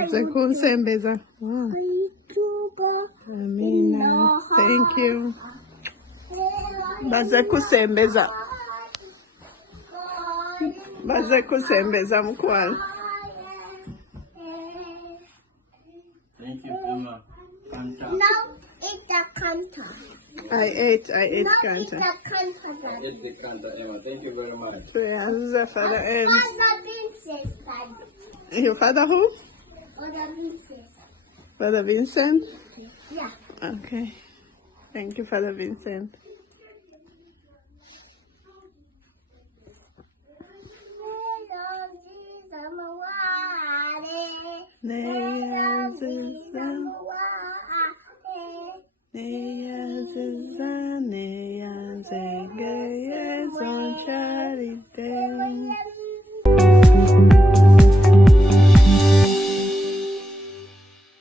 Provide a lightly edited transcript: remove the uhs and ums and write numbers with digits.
Bazakusembeza. Wow. Amina. Thank you. Bazakusembeza. Bazakusembeza mkwano. Thank you, Emma. Kanta. Now eat the kanta. I ate Now eat kanta. the kanta. Get the Kanta, Emma. Thank you very much. Prayers for the end. Father Vincent, Daddy. Your father who? Father Vincent. Father Vincent? Yeah. Okay. Thank you, Father Vincent. Charity.